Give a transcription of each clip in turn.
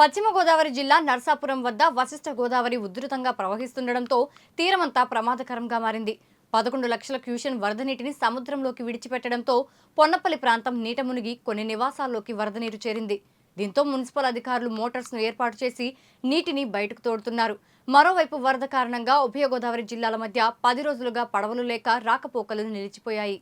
పశ్చిమ గోదావరి జిల్లా నర్సాపురం వద్ద వశిష్ఠ గోదావరి ఉధృతంగా ప్రవహిస్తుండటంతో తీరమంతా ప్రమాదకరంగా మారింది పదకొండు లక్షల క్యూషన్ వరద నీటిని సముద్రంలోకి విడిచిపెట్టడంతో పొన్నపల్లి ప్రాంతం నీట మునిగి కొన్ని నివాసాల్లోకి వరద నీరు చేరింది దీంతో మున్సిపల్ అధికారులు మోటార్స్ను ఏర్పాటు చేసి నీటిని బయటకు తోడుతున్నారు మరోవైపు వరద కారణంగా ఉభయ గోదావరి జిల్లాల మధ్య పది రోజులుగా పడవలు లేక రాకపోకలు నిలిచిపోయాయి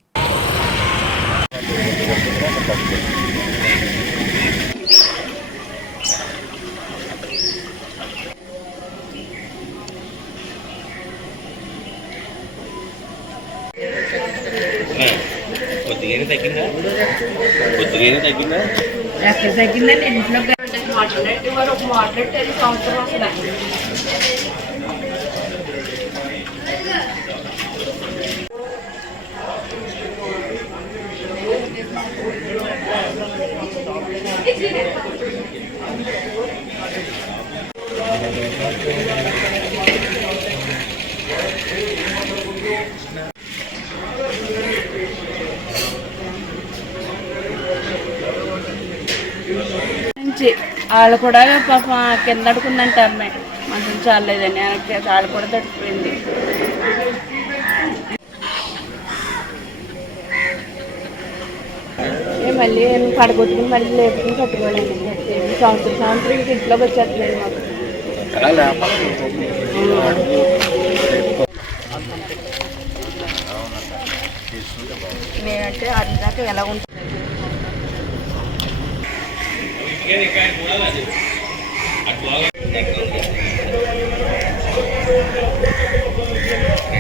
బిర్యానీ తగ్గిందా బిర్యానీ తగ్గిందా తగ్గిందండి ఇంట్లో మాట్లాడే వారు ఒక మాట్లాడేది సంవత్సరం అసలు వచ్చి వాళ్ళు కూడా పాప కింద అడుకుందంట అమ్మాయి మంచం చాలేదని వాళ్ళు కూడా తడిపోయింది మళ్ళీ నేను పడగొట్టుకుని మళ్ళీ లేపుకుని కట్టుకోలేదు సంవత్సరం సంవత్సరం ఇంక ఇంట్లోకి వచ్చేస్తున్నాను మాకు నేనంటే దాకా ఎలా ఉంటుంది ఏనికై బోలాలనే అటుఆగ డెక్టర్ చెప్పేది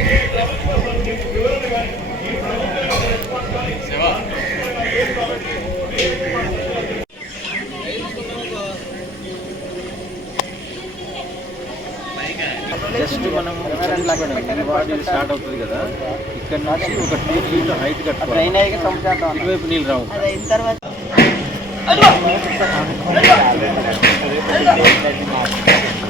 ఏ ప్రాజెక్ట్ గురించి ఏ విషయం గురించి ఈ ప్రాజెక్ట్ గురించి సేవ మైగ కాలేజ్ ట మనము రన్ లాగడ బాడీ స్టార్ట్ అవుతుంది కదా ఇక్క నుంచి ఒక టీట్ హైట్ కట్ ట్రాన్ అయ్యే క సమజాతా అన్నది ఇవై పీల్ రావు అది ఇన్ తర్వాత 哎！打！哎！打！哎！打！